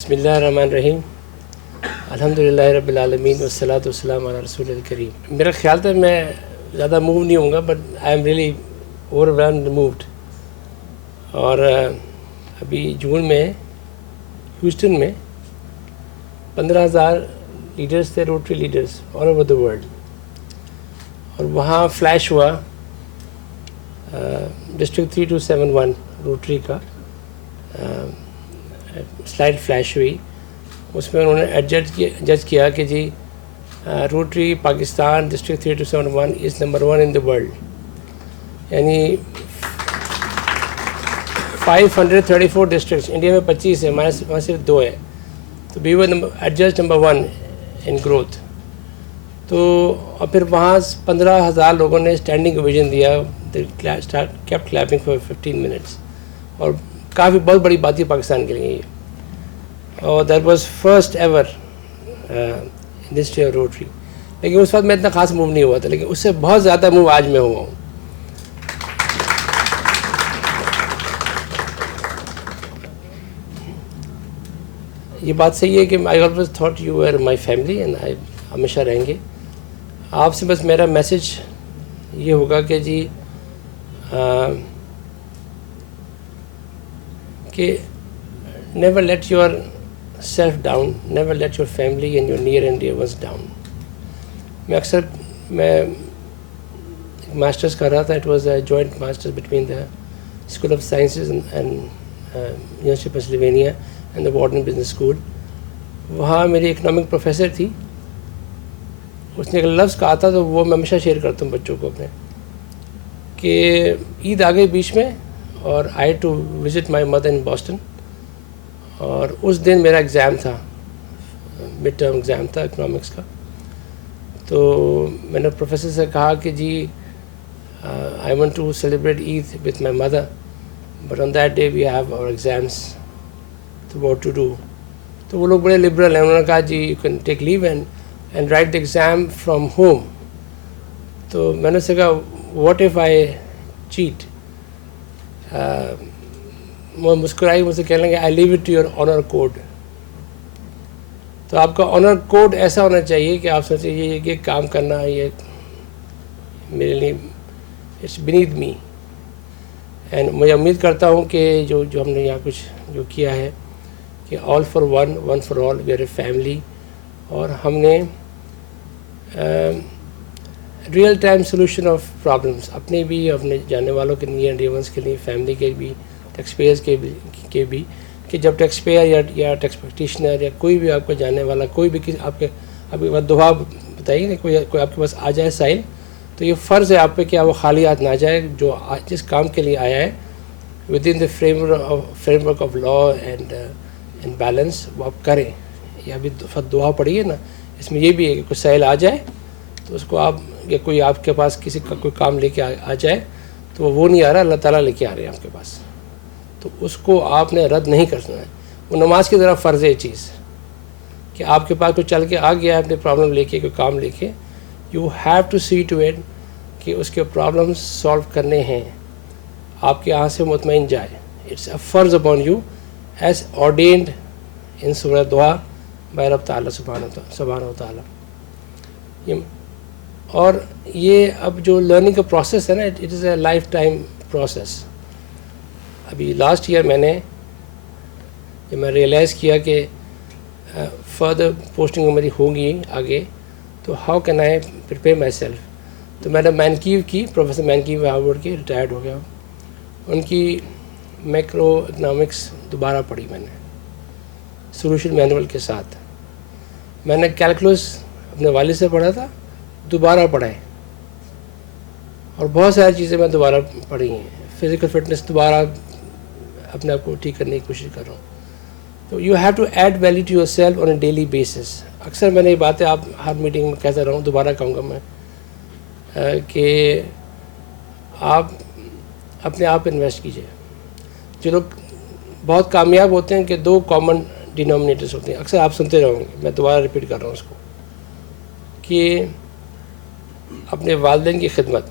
بسم اللہ الرحمن الرحیم الحمدللہ رب العالمین والصلاۃ والسلام علی رسول الکریم. میرا خیال تھا میں زیادہ موو نہیں ہوں گا، but I am really overwhelmed moved. اور ابھی جون میں ہیوسٹن میں 15,000 لیڈرز تھے، Rotary leaders all over the world. اور وہاں فلیش ہوا ڈسٹرکٹ 3271 روٹری کا سلائڈ فلیش ہوئی. اس میں انہوں نے جج کیا کہ جی Rotary Pakistan district 3271 is number 1 in the world. یعنی 534 ڈسٹرکٹس انڈیا میں 25 ہیں، وہاں صرف 2 ہیں. تو وی ور ایڈجسٹ نمبر 1 ان گروتھ. تو اور پھر وہاں 15,000 لوگوں نے اسٹینڈنگ اویژن دیا، کیپٹ کلیپنگ فار 15 منٹس. اور کافی بہت بڑی بات تھی پاکستان کے لیے یہ. اور that was first ever in history of Rotary. لیکن اس وقت میں اتنا خاص موو نہیں ہوا تھا، لیکن اس سے بہت زیادہ موو آج میں ہوا ہوں. یہ بات صحیح ہے کہ I always thought you are my family and I ہمیشہ رہیں گے. آپ سے بس میرا میسج یہ ہوگا کہ جی کہ never let yourself down, never let your family and your near and dear ones down. میں ماسٹرز کر رہا تھا. It was a joint masters between the school of sciences and university Pennsylvania and the Wharton business school. وہاں میری economic professor تھی. اس نے ایک لفظ کہا تھا تو وہ میں ہمیشہ شیئر کرتا ہوں بچوں کو اپنے، کہ عید آ گئی بیچ میں اور I to visit my mother in Boston. اور اس دن میرا ایگزام تھا، مڈ ٹرم ایگزام تھا اکنامکس کا. تو میں نے پروفیسر سے کہا کہ جی I want to celebrate Eid with my mother, but on that day we have our exams, تو واٹ ٹو ڈو. تو وہ لوگ بڑے لبرل ہیں، انہوں نے کہا جی you can take leave and write the exam from home. تو میں نے اس سے کہا واٹ ایف آئی چیٹ. وہ مسکرائی، مجھ سے کہنے لگے I leave it to your honour code. تو آپ کا آنر کوڈ ایسا ہونا چاہیے کہ آپ سوچیں یہ کام کرنا یہ میرے لیے اٹس بینیتھ می. اینڈ میں امید کرتا ہوں کہ جو ہم نے یہاں کچھ جو کیا ہے کہ all for one, one for all, we are a family. اور ہم نے real time solution of problems اپنے بھی، اپنے جاننے والوں کے نیئر اینڈ ڈیئر ونس کے لیے، فیملی کے بھی، ٹیکس پیئرس کے بھی، کہ جب ٹیکس پیئر یا ٹیکس پریکٹیشنر یا کوئی بھی آپ کو جاننے والا، کوئی بھی آپ کے دعا بتائیے نا، کوئی آپ کے پاس آ جائے سائل، تو یہ فرض ہے آپ پہ کہ وہ خالی ہاتھ نہ جائے. جو جس کام کے لیے آیا ہے with in the frame work of law and balance وہ آپ کریں. یا ابھی دعا پڑھیے نا، اس میں یہ بھی ہے کہ کوئی سائل آ جائے تو اس کو آپ، یا کوئی آپ کے پاس کسی کا کوئی کام لے کے آ جائے تو وہ نہیں آ رہا، اللہ تعالیٰ لے کے آ رہے ہیں آپ کے پاس، تو اس کو آپ نے رد نہیں کرنا ہے. وہ نماز کی طرح فرض ہے یہ چیز کہ آپ کے پاس کوئی چل کے آ گیا اپنے پرابلم لے کے، کوئی کام لے کے، you have to see to it کہ اس کے پرابلمس سالو کرنے ہیں، آپ کے یہاں سے مطمئن جائے. اٹس اے فرض اپون یو ایز آرڈینڈ ان سورہ دعا بائی رب تعالیٰ سبحانہ و تعالیٰ. اور یہ اب جو لرننگ کا پروسیس ہے نا، it is a life time process. ابھی لاسٹ ایئر جب میں ریئلائز کیا کہ فردر پوسٹنگ میری ہوگی آگے، تو how can I prepare my self. تو میں نے مینکیو کی، پروفیسر مینکیو ہارورڈ کے، ریٹائرڈ ہو گیا، ان کی میکرو اکنامکس دوبارہ پڑھی میں نے سولوشن مینول کے ساتھ. میں نے کیلکولس اپنے والد سے پڑھا تھا، دوبارہ پڑھائے، اور بہت ساری چیزیں میں دوبارہ پڑھی ہیں. فزیکل فٹنس دوبارہ اپنے آپ کو ٹھیک کرنے کی کوشش کر رہا ہوں. تو you have to add value to yourself on a daily basis. اکثر میں نے یہ باتیں آپ ہر میٹنگ میں کہتا رہا ہوں، دوبارہ کہوں گا میں کہ آپ اپنے آپ انویسٹ کیجیے. جو لوگ بہت کامیاب ہوتے ہیں کہ 2 کامن ڈینومینیٹرس ہوتے ہیں، اکثر آپ سنتے رہو گے، میں دوبارہ ریپیٹ کر رہا ہوں اس کو، کہ اپنے والدین کی خدمت.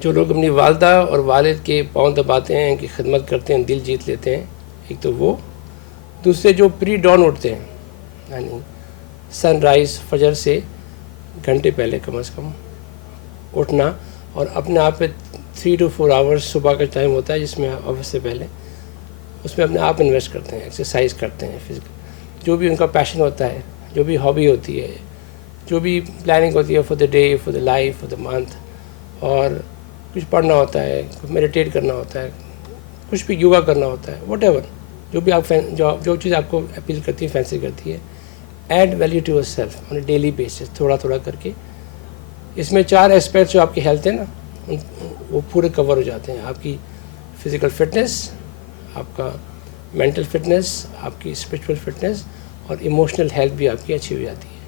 جو لوگ اپنی والدہ اور والد کے پاؤں دباتے ہیں، ان کی خدمت کرتے ہیں، دل جیت لیتے ہیں، ایک تو وہ، دوسرے جو پری ڈان اٹھتے ہیں، یعنی سن رائز فجر سے گھنٹے پہلے کم از کم اٹھنا، اور اپنے آپ پہ 3 to 4 آورس صبح کا ٹائم ہوتا ہے جس میں آفس سے پہلے اس میں اپنے آپ انویسٹ کرتے ہیں، ایکسرسائز کرتے ہیں، فزیکل جو بھی ان کا پیشن ہوتا ہے، جو بھی ہابی ہوتی ہے، جو بھی پلاننگ ہوتی ہے for the day, for the life, for the month, اور کچھ پڑھنا ہوتا ہے، میڈیٹیٹ کرنا ہوتا ہے، کچھ بھی یوگا کرنا ہوتا ہے، واٹ ایور جو بھی آپ جو چیز آپ کو اپیل کرتی ہے، فینسی کرتی ہے، add value to yourself on a daily basis, تھوڑا تھوڑا کر کے. اس میں 4 اسپیکٹس جو آپ کی ہیلتھ ہے نا وہ پورے کور ہو جاتے ہیں. آپ کی فزیکل فٹنس، آپ کا مینٹل فٹنس، آپ کی اسپرچول فٹنس، اور ایموشنل ہیلتھ بھی آپ کی اچھی ہو جاتی ہے.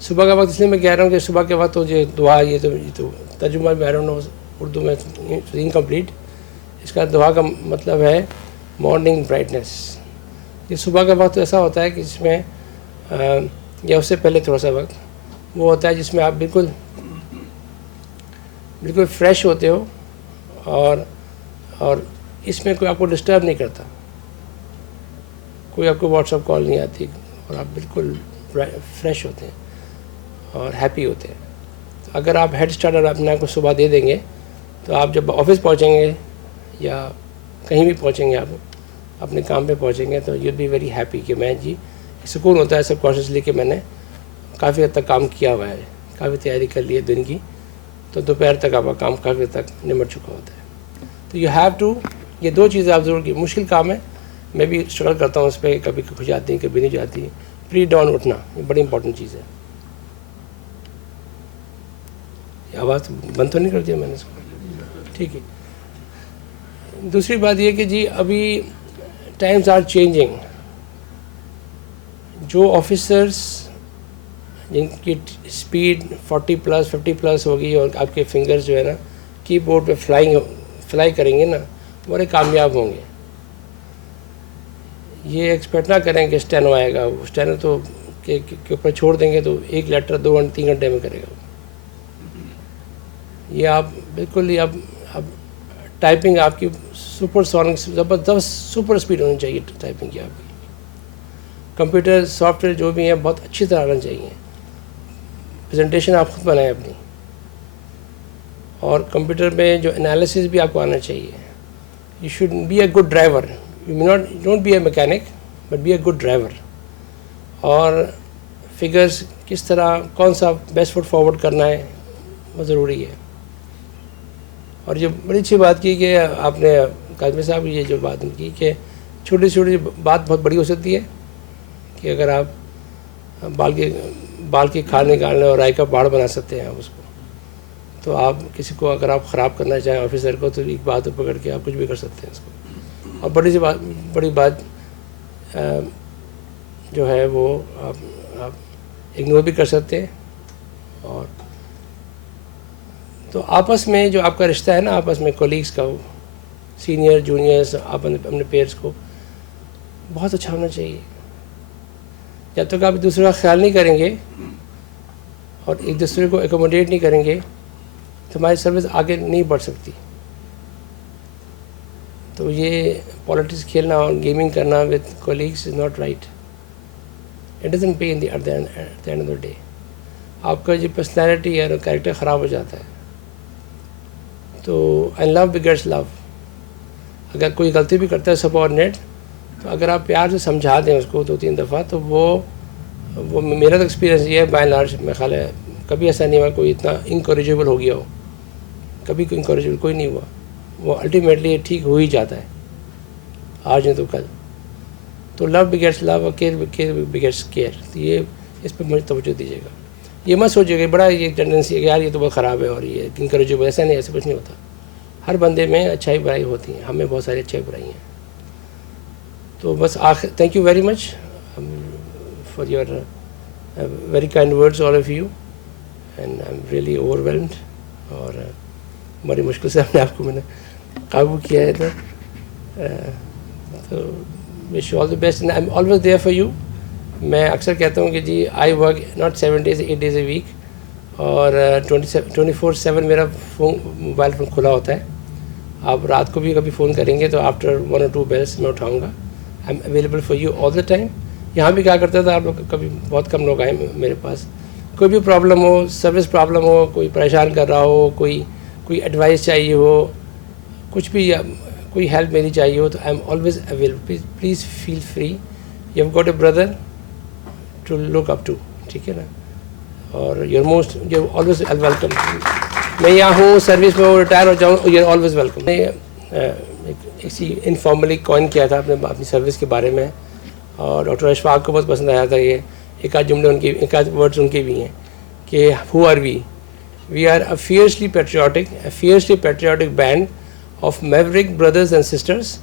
صبح کا وقت اس لیے میں کہہ رہا ہوں کہ صبح کے وقت تو یہ دعا، یہ تو ترجمہ میں اردو میں انکمپلیٹ. اس کا دعا کا مطلب ہے مارننگ برائٹنس. یہ صبح کا وقت ایسا ہوتا ہے کہ جس میں یا اس سے پہلے تھوڑا سا وقت وہ ہوتا ہے جس میں آپ بالکل فریش ہوتے ہو، اور اس میں کوئی آپ کو ڈسٹرب نہیں کرتا، کوئی آپ کو واٹس ایپ کال نہیں آتی، اور آپ بالکل فریش ہوتے ہیں اور ہیپی ہوتے ہیں. اگر آپ ہیڈ اسٹارٹ اپنے آپ کو صبح دے دیں گے تو آپ جب آفس پہنچیں گے یا کہیں بھی پہنچیں گے، آپ اپنے کام پہ پہنچیں گے تو یو بی ویری ہیپی کہ میں جی سکون ہوتا ہے سب کانشیسلی کہ میں نے کافی حد تک کام کیا ہوا ہے، کافی تیاری کر لی ہے دن کی، تو دوپہر تک آپ کا کام کافی حد تک نمٹ چکا ہوتا ہے. تو یو ہیو ٹو، یہ 2 چیزیں آپ ضرور کی. مشکل کام ہے، میں بھی اسٹرگل کرتا ہوں اس پہ، کبھی کچھ جاتی ہیں کبھی نہیں جاتی. پری ڈان اٹھنا یہ بڑی امپورٹنٹ چیز ہے. یہ آواز بند تو نہیں کر دیا میں نے اس کو؟ ٹھیک ہے. دوسری بات یہ کہ جی ابھی ٹائمز آر چینجنگ. جو آفیسرس جن کی اسپیڈ 40+ 50+ ہوگی اور آپ کے فنگرز جو ہے نا کی بورڈ پہ فلائی کریں گے نا، بڑے کامیاب ہوں گے. یہ ایکسپیکٹ نہ کریں کہ اسٹینو آئے گا، اسٹینو تو کے اوپر چھوڑ دیں گے تو 1 لیٹر 2 گھنٹے 3 گھنٹے میں کرے گا. یہ آپ بالکل ہی اب ٹائپنگ آپ کی سپر سونک زبردست سپر اسپیڈ ہونی چاہیے ٹائپنگ کی. آپ کی کمپیوٹر سافٹ ویئر جو بھی ہیں بہت اچھی طرح آنا چاہیے. پریزنٹیشن آپ خود بنائیں اپنی، اور کمپیوٹر میں جو انالیسس بھی آپ کو آنا چاہیے. You should be a good driver. You don't be a mechanic but be a good driver. اور فگرس کس طرح کون سا بیسٹ فٹ فارورڈ کرنا ہے وہ ضروری ہے. اور یہ بڑی اچھی بات کی کہ آپ نے کاظمی صاحب یہ جو بات کی کہ چھوٹی چھوٹی بات بہت بڑی ہو سکتی ہے. کہ اگر آپ بال کی کھال نکالنے اور رائے کا پہاڑ بنا سکتے ہیں آپ اس کو، تو آپ کسی کو اگر آپ خراب کرنا چاہیں آفیسر کو تو ایک بات کو پکڑ کے آپ کچھ بھی کر سکتے ہیں اس کو. اور بڑی بات جو ہے وہ آپ اگنور بھی کر سکتے ہیں. اور تو آپس میں جو آپ کا رشتہ ہے نا، آپس میں کولیگس کا، سینئر جونیئرس، آپ اپنے پیئرس کو بہت اچھا ہونا چاہیے. جب تک آپ دوسرے کا خیال نہیں کریں گے اور ایک دوسرے کو ایکوموڈیٹ نہیں کریں گے تو ہماری سروس آگے نہیں بڑھ سکتی. تو یہ پالیٹکس کھیلنا اور گیمنگ کرنا with colleagues is not right. It doesn't pay at the end of the day. آپ کا جو پرسنالٹی ہے اور کیریکٹر خراب ہو جاتا ہے. تو اینڈ لو بگیٹس لو. اگر کوئی غلطی بھی کرتا ہے سبارڈینیٹ، تو اگر آپ پیار سے سمجھا دیں اس کو 2-3 دفعہ، تو وہ میرا تو ایکسپیرینس یہ ہے بائی اینڈ لارج، میں خیال ہے کبھی ایسا نہیں ہوا کوئی اتنا انکوریجیبل ہو گیا ہو. کبھی کوئی انکوریجیبل کوئی نہیں ہوا. وہ الٹیمیٹلی ٹھیک ہو ہی جاتا ہے، آج نہیں تو کل. تو لو بگیٹس لو اور کیئر بگیٹس کیئر. تو یہ اس پہ مجھے توجہ دیجیے گا. یہ مت سوچیے کہ بڑا یہ ٹینڈنسی ہے کہ یار یہ تو بہت خراب ہے اور یہ انکوریجیبل. ایسا نہیں، ایسا کچھ نہیں ہوتا. ہر بندے میں اچھائی برائی ہوتی ہیں، ہمیں بہت ساری اچھائی برائی ہیں. تو بس آخر thank you very much for your very kind words all of you, and I am really over whelmed. اور بڑی مشکل سے اپنے آپ کو میں نے قابو کیا ہے. تو wish you all the best and I am always there for you. میں اکثر کہتا ہوں کہ جی I work not 7 days 8 days a week, اور 24/7 میرا موبائل فون کھلا ہوتا ہے. آپ رات کو بھی کبھی فون کریں گے تو آفٹر 1 or 2 bells میں اٹھاؤں گا. Am available for you all the time. یہاں بھی کیا کرتا تھا آپ لوگ, کبھی بہت کم لوگ آئے میرے پاس, کوئی بھی پرابلم ہو, سروس پرابلم ہو, کوئی پریشان کر رہا ہو, کوئی ایڈوائس چاہیے ہو, کچھ بھی کوئی ہیلپ میری چاہیے ہو, تو I am always available. Please feel free. You have got a brother to look up to, ٹھیک ہے نا, اور یو آلویز ویلکم. میں یہاں ہوں سروس میں, ریٹائر ہو جاؤں, یو آلویز ویلکم. میں اسی انفارملی کوائن کیا تھا اپنی سروس کے بارے میں, اور ڈاکٹر اشفاق کو بہت پسند آیا تھا یہ. ایک آدھ جملے ان کی, ایک آدھ ورڈز ان کے بھی ہیں کہ who are we. We are a fiercely patriotic band of maverick brothers and sisters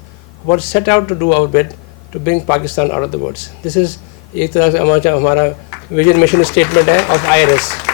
who are set out to do our bit to bring Pakistan out of the woods. This is ایک طرح سے ہمارا vision mission statement ہے of IRS.